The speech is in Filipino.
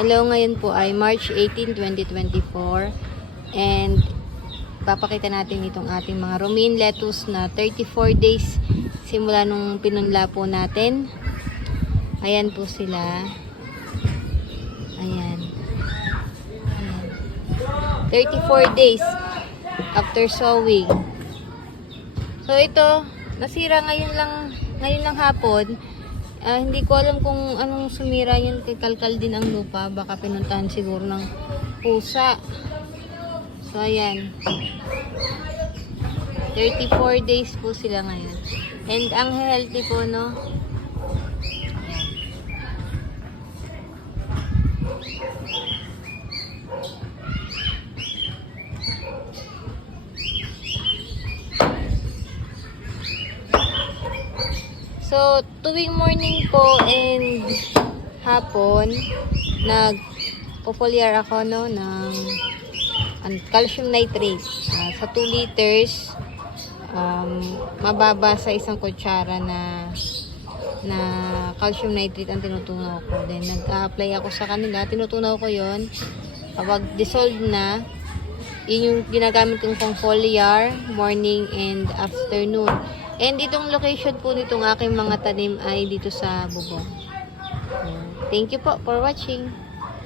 Hello, ngayon po ay March 18, 2024 and papakita natin itong ating mga romaine lettuce na 34 days simula nung pinunla po natin. Ayan po sila. Ayan. 34 days after sowing. So ito, nasira ngayon lang hapon. Hindi ko alam kung anong sumira yan, kay kalkal din ang lupa, baka pinuntahan siguro ng pusa. So ayan, 34 days po sila ngayon and ang healthy po, no? So, tuwing morning po and hapon, nag-foliar ako, no, ng calcium nitrate. Sa 2 liters, mababa sa isang kutsara na calcium nitrate ang tinutunaw ko. Then, nag-a-apply ako sa kanila. Tinutunaw ko yon. Kapag dissolved na, yun yung ginagamit kong pang foliar, morning and afternoon. And itong location po nitong aking mga tanim ay dito sa bubong. Thank you po for watching.